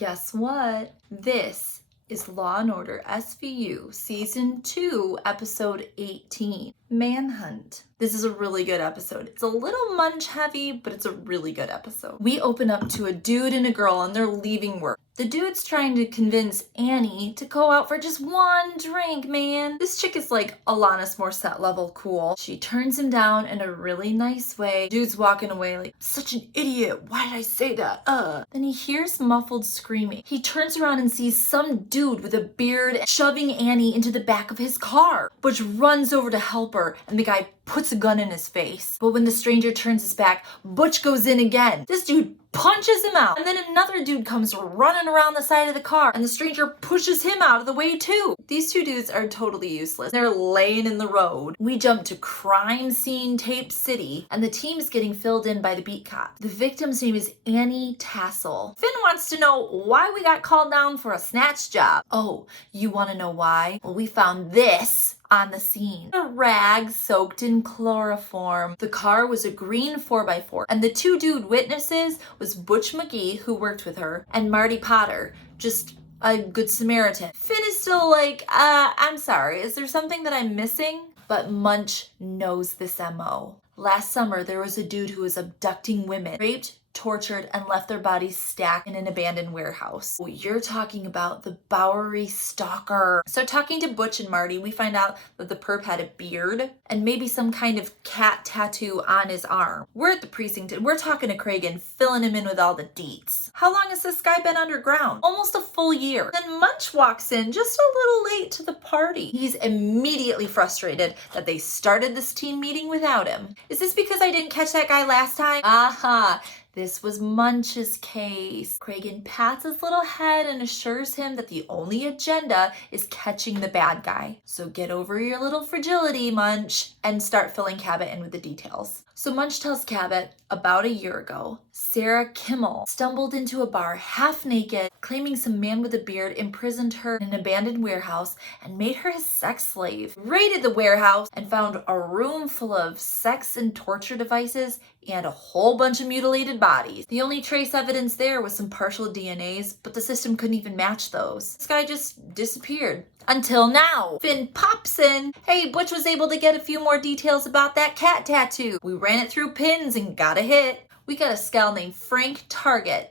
Guess what? This is Law and Order SVU Season 2, Episode 18, Manhunt. This is a really good episode. It's a little Munch heavy, but it's a really good episode. We open up to a dude and a girl and they're leaving work. The dude's trying to convince Annie to go out for just one drink, man. This chick is like Alanis Morissette level cool. She turns him down in a really nice way. Dude's walking away like, such an idiot. Why did I say that? Then he hears muffled screaming. He turns around and sees some dude with a beard shoving Annie into the back of his car. Butch runs over to help her and the guy puts a gun in his face. But when the stranger turns his back, Butch goes in again. This dude punches him out. And then another dude comes running around the side of the car and the stranger pushes him out of the way too. These two dudes are totally useless. They're laying in the road. We jump to crime scene tape city and the team is getting filled in by the beat cop. The victim's name is Annie Tassel. Finn wants to know why we got called down for a snatch job. Oh, you want to know why? Well, we found this on the scene. A rag soaked in chloroform. The car was a green 4x4 and the two dude witnesses was Butch McGee, who worked with her, and Marty Potter, just a good Samaritan. Finn is still like, I'm sorry, is there something that I'm missing? But Munch knows this MO. Last summer, there was a dude who was abducting women, raped, tortured, and left their bodies stacked in an abandoned warehouse. Oh, you're talking about the Bowery Stalker. So talking to Butch and Marty, we find out that the perp had a beard and maybe some kind of cat tattoo on his arm. We're at the precinct and we're talking to Craig and filling him in with all the deets. How long has this guy been underground? Almost a full year. Then Munch walks in just a little late to the party. He's immediately frustrated that they started this team meeting without him. Is this because I didn't catch that guy last time? Aha. This was Munch's case. Cragen pats his little head and assures him that the only agenda is catching the bad guy. So get over your little fragility, Munch, and start filling Cabot in with the details. So Munch tells Cabot, about a year ago, Sarah Kimmel stumbled into a bar half naked, claiming some man with a beard imprisoned her in an abandoned warehouse and made her his sex slave. Raided the warehouse and found a room full of sex and torture devices and a whole bunch of mutilated bodies. The only trace evidence there was some partial DNAs, but the system couldn't even match those. This guy just disappeared. Until now. Finn pops in. Hey, Butch was able to get a few more details about that cat tattoo. We ran it through pins and got a hit. We got a scowl named Frank Taggart.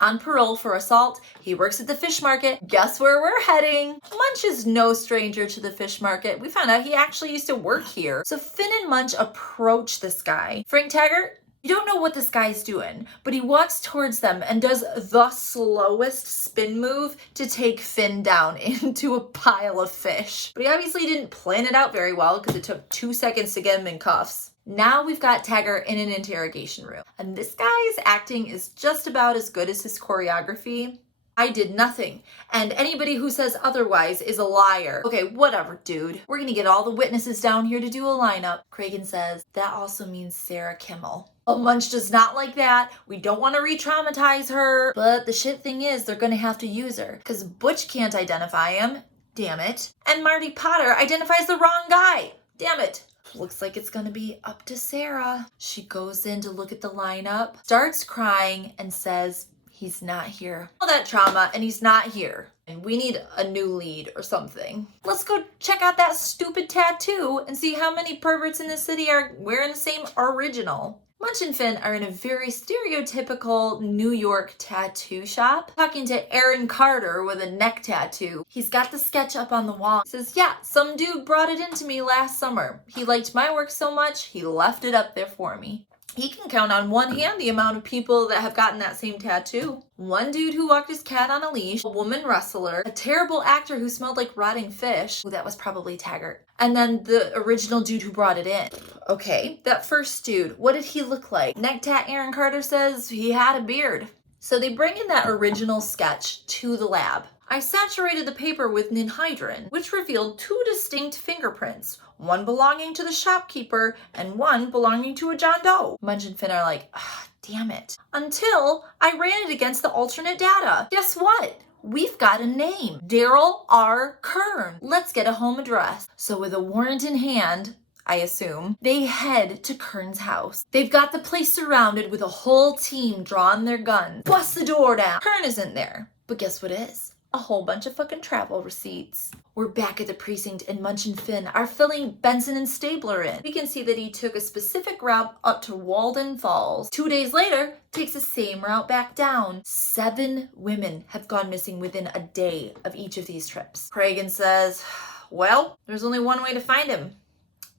On parole for assault. He works at the fish market. Guess where we're heading? Munch is no stranger to the fish market. We found out he actually used to work here. So Finn and Munch approach this guy. Frank Taggart? You don't know what this guy's doing, but he walks towards them and does the slowest spin move to take Finn down into a pile of fish. But he obviously didn't plan it out very well because it took 2 seconds to get him in cuffs. Now we've got Taggart in an interrogation room, and this guy's acting is just about as good as his choreography. I did nothing, and anybody who says otherwise is a liar. Okay, whatever, dude. We're gonna get all the witnesses down here to do a lineup. Cragen says, that also means Sarah Kimmel. Oh, Munch does not like that. We don't want to re-traumatize her. But the shit thing is, they're gonna have to use her, because Butch can't identify him. Damn it. And Marty Potter identifies the wrong guy. Damn it. Looks like it's gonna be up to Sarah. She goes in to look at the lineup, starts crying, and says, he's not here. All that trauma, and he's not here. And we need a new lead or something. Let's go check out that stupid tattoo and see how many perverts in the city are wearing the same original. Munch and Finn are in a very stereotypical New York tattoo shop, talking to Aaron Carter with a neck tattoo. He's got the sketch up on the wall. He says, yeah, some dude brought it into me last summer. He liked my work so much, he left it up there for me. He can count on one hand the amount of people that have gotten that same tattoo. One dude who walked his cat on a leash, a woman wrestler, a terrible actor who smelled like rotting fish. Ooh, that was probably Taggart. And then the original dude who brought it in. Okay, that first dude, what did he look like? Neck tat Aaron Carter says he had a beard. So they bring in that original sketch to the lab. I saturated the paper with ninhydrin, which revealed 2 distinct fingerprints, one belonging to the shopkeeper and one belonging to a John Doe. Munch and Finn are like, damn it. Until I ran it against the alternate data. Guess what? We've got a name. Daryl R. Kern. Let's get a home address. So with a warrant in hand, I assume. They head to Kern's house. They've got the place surrounded with a whole team drawing their guns. Bust the door down. Kern isn't there. But guess what is? A whole bunch of fucking travel receipts. We're back at the precinct and Munch and Finn are filling Benson and Stabler in. We can see that he took a specific route up to Walden Falls. 2 days later, takes the same route back down. 7 women have gone missing within a day of each of these trips. Cragen says, well, there's only one way to find him.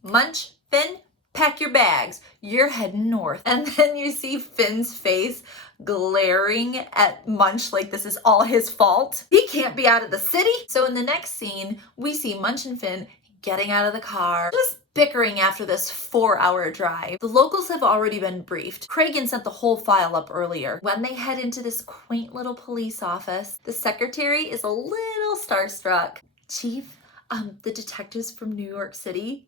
Munch, Finn, pack your bags. You're heading north. And then you see Finn's face glaring at Munch like this is all his fault. He can't be out of the city. So in the next scene, we see Munch and Finn getting out of the car, just bickering after this 4-hour drive. The locals have already been briefed. Cragen sent the whole file up earlier. When they head into this quaint little police office, the secretary is a little starstruck. Chief, the detectives from New York City.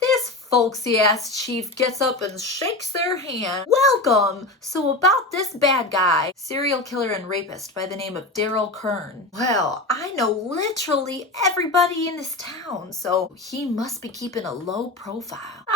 This folksy ass chief gets up and shakes their hand. Welcome! So about this bad guy, serial killer and rapist by the name of Daryl Kern. Well, I know literally everybody in this town, so he must be keeping a low profile.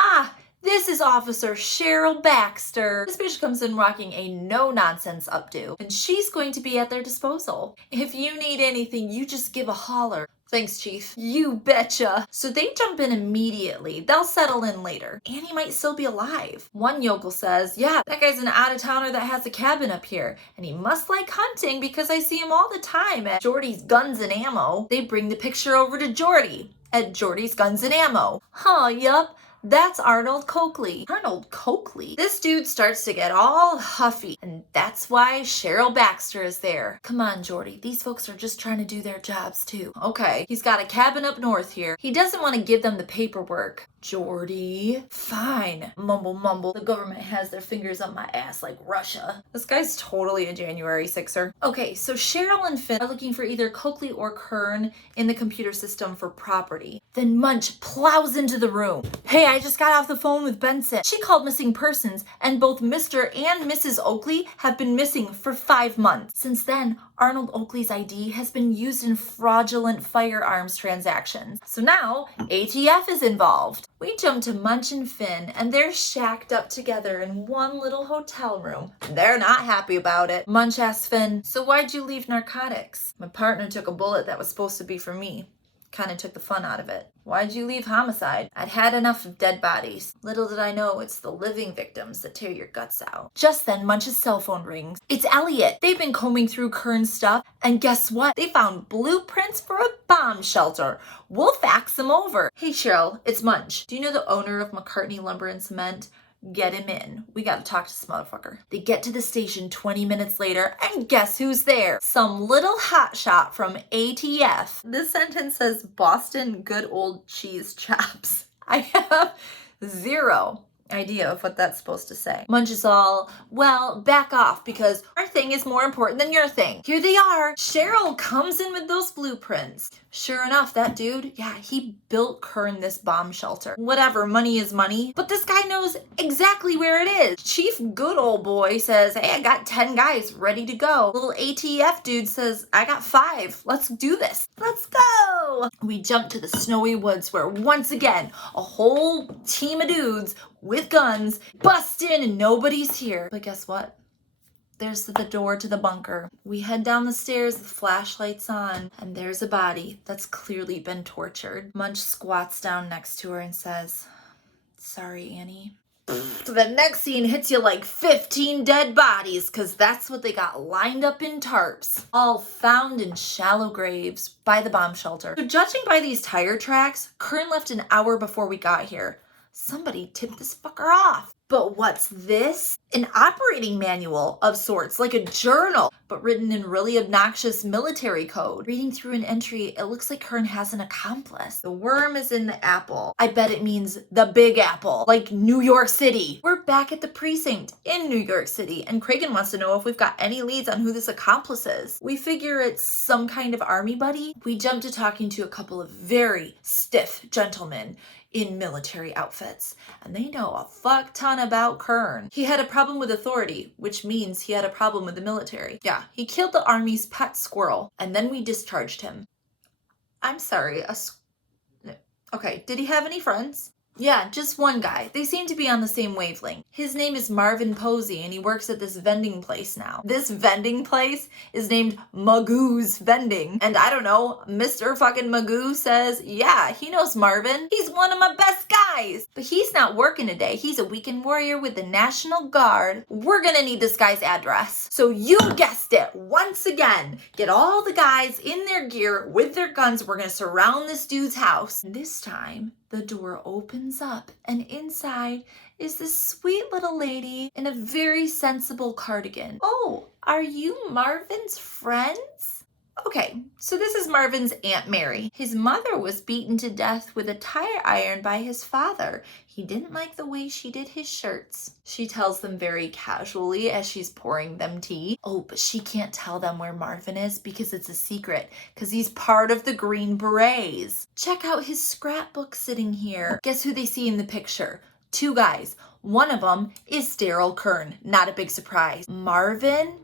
This is Officer Cheryl Baxter. This bitch comes in rocking a no-nonsense updo, and she's going to be at their disposal. If you need anything, you just give a holler. Thanks, Chief. You betcha. So they jump in immediately. They'll settle in later. Annie might still be alive. One yokel says, yeah, that guy's an out-of-towner that has a cabin up here, and he must like hunting because I see him all the time at Jordy's Guns and Ammo. They bring the picture over to Jordy at Jordy's Guns and Ammo. Yup. That's Arnold Coakley. Arnold Coakley? This dude starts to get all huffy, and that's why Cheryl Baxter is there. Come on, Jordy. These folks are just trying to do their jobs, too. Okay, he's got a cabin up north here. He doesn't want to give them the paperwork. Jordy. Fine. Mumble, mumble. The government has their fingers up my ass like Russia. This guy's totally a January 6er. Okay, so Cheryl and Finn are looking for either Coakley or Kern in the computer system for property. Then Munch plows into the room. Hey, I just got off the phone with Benson. She called missing persons, and both Mr. and Mrs. Oakley have been missing for 5 months. Since then, Arnold Oakley's ID has been used in fraudulent firearms transactions. So now, ATF is involved. We jump to Munch and Finn, and they're shacked up together in one little hotel room. They're not happy about it. Munch asks Finn, so why'd you leave narcotics? My partner took a bullet that was supposed to be for me. Kind of took the fun out of it. Why'd you leave homicide? I'd had enough of dead bodies. Little did I know it's the living victims that tear your guts out. Just then, Munch's cell phone rings. It's Elliot. They've been combing through Kern's stuff, and guess what? They found blueprints for a bomb shelter. We'll fax them over. Hey, Cheryl, it's Munch. Do you know the owner of McCartney Lumber and Cement? Get him in. We gotta talk to this motherfucker. They get to the station 20 minutes later, and guess who's there? Some little hotshot from ATF. This sentence says Boston good old cheese chops. I have 0 idea of what that's supposed to say. Munch is all, well, back off because our thing is more important than your thing. Here they are. Cheryl comes in with those blueprints. Sure enough, that dude, yeah, he built Kern this bomb shelter. Whatever, money is money. But this guy knows exactly where it is. Chief Good Old Boy says, hey, I got 10 guys ready to go. Little ATF dude says, I got 5. Let's do this. Let's go. We jump to the snowy woods where once again, a whole team of dudes with guns bust in and nobody's here. But guess what? There's the door to the bunker. We head down the stairs with flashlights on, and there's a body that's clearly been tortured. Munch squats down next to her and says, sorry, Annie. The next scene hits you like 15 dead bodies, because that's what they got lined up in tarps, all found in shallow graves by the bomb shelter. So judging by these tire tracks, Kern left an hour before we got here. Somebody tipped this fucker off. But what's this? An operating manual of sorts, like a journal, but written in really obnoxious military code. Reading through an entry, it looks like Kern has an accomplice. The worm is in the apple. I bet it means the Big Apple, like New York City. We're back at the precinct in New York City, and Cragen wants to know if we've got any leads on who this accomplice is. We figure it's some kind of army buddy. We jump to talking to a couple of very stiff gentlemen in military outfits, and they know a fuck ton about Kern. He had a problem with authority, which means he had a problem with the military. Yeah, he killed the army's pet squirrel, and then we discharged him. I'm sorry, okay, did he have any friends? Yeah, just one guy. They seem to be on the same wavelength. His name is Marvin Posey, and he works at this vending place now. This vending place is named Magoo's Vending. And I don't know, Mr. fucking Magoo says, yeah, he knows Marvin. He's one of my best guys. But he's not working today. He's a weekend warrior with the National Guard. We're gonna need this guy's address. So you guessed it, once again, get all the guys in their gear with their guns. We're gonna surround this dude's house. And this time, the door opens up, and inside is this sweet little lady in a very sensible cardigan. Oh, are you Marvin's friends? Okay, so this is Marvin's Aunt Mary. His mother was beaten to death with a tire iron by his father. He didn't like the way she did his shirts. She tells them very casually as she's pouring them tea. Oh, but she can't tell them where Marvin is because it's a secret, because he's part of the Green Berets. Check out his scrapbook sitting here. Guess who they see in the picture? Two guys. One of them is Daryl Kern. Not a big surprise. Marvin?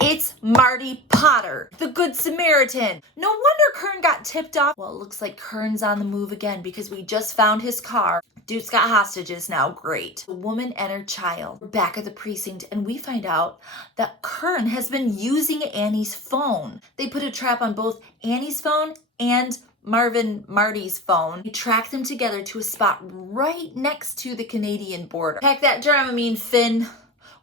It's Marty Potter, the Good Samaritan. No wonder Kern got tipped off. Well, it looks like Kern's on the move again because we just found his car. Dude's got hostages now. Great. A woman and her child. We're back at the precinct and we find out that Kern has been using Annie's phone. They put a trap on both Annie's phone and Marty's phone. They track them together to a spot right next to the Canadian border. Pack that Dramamine, Finn.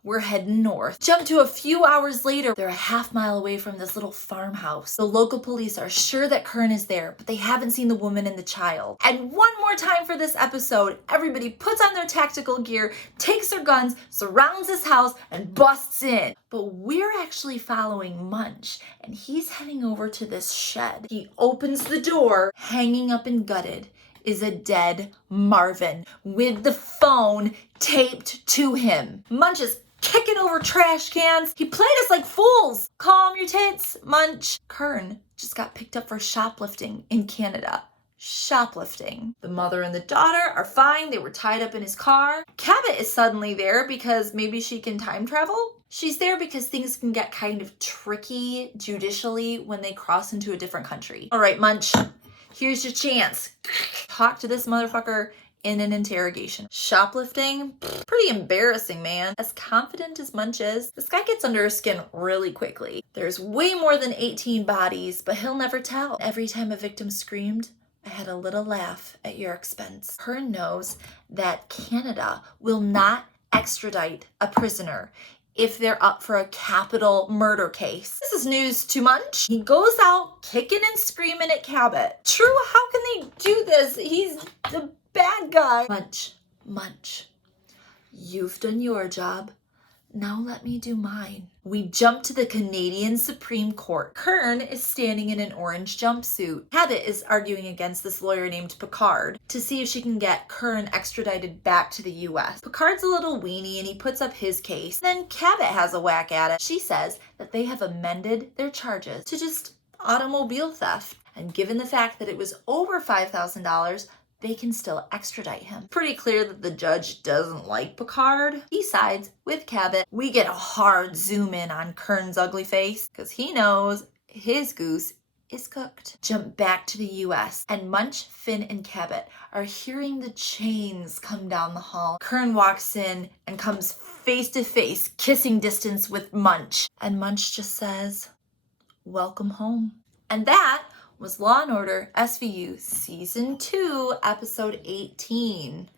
We're heading north. Jump to a few hours later. They're a half mile away from this little farmhouse. The local police are sure that Kern is there, but they haven't seen the woman and the child. And one more time for this episode, everybody puts on their tactical gear, takes their guns, surrounds this house, and busts in. But we're actually following Munch, and he's heading over to this shed. He opens the door. Hanging up and gutted is a dead Marvin with the phone taped to him. Munch is kicking over trash cans. He played us like fools. Calm your tits, Munch. Kern just got picked up for shoplifting in Canada. Shoplifting. The mother and the daughter are fine. They were tied up in his car. Cabot is suddenly there because maybe she can time travel. She's there because things can get kind of tricky judicially when they cross into a different country. All right, Munch, here's your chance. Talk to this motherfucker in an interrogation. Shoplifting? Pretty embarrassing, man. As confident as Munch is, this guy gets under her skin really quickly. There's way more than 18 bodies, but he'll never tell. Every time a victim screamed, I had a little laugh at your expense. Kern knows that Canada will not extradite a prisoner if they're up for a capital murder case. This is news to Munch. He goes out kicking and screaming at Cabot. True, how can they do this? He's the bad guy. Munch, you've done your job. Now let me do mine. We jump to the Canadian Supreme Court. Kern is standing in an orange jumpsuit. Cabot is arguing against this lawyer named Picard to see if she can get Kern extradited back to the US. Picard's a little weenie and he puts up his case. Then Cabot has a whack at it. She says that they have amended their charges to just automobile theft. And given the fact that it was over $5,000, they can still extradite him. Pretty clear that the judge doesn't like Picard. He sides with Cabot. We get a hard zoom in on Kern's ugly face because he knows his goose is cooked. Jump back to the US and Munch, Finn, and Cabot are hearing the chains come down the hall. Kern walks in and comes face to face, kissing distance with Munch. And Munch just says, welcome home. And that was Law & Order SVU Season 2, Episode 18.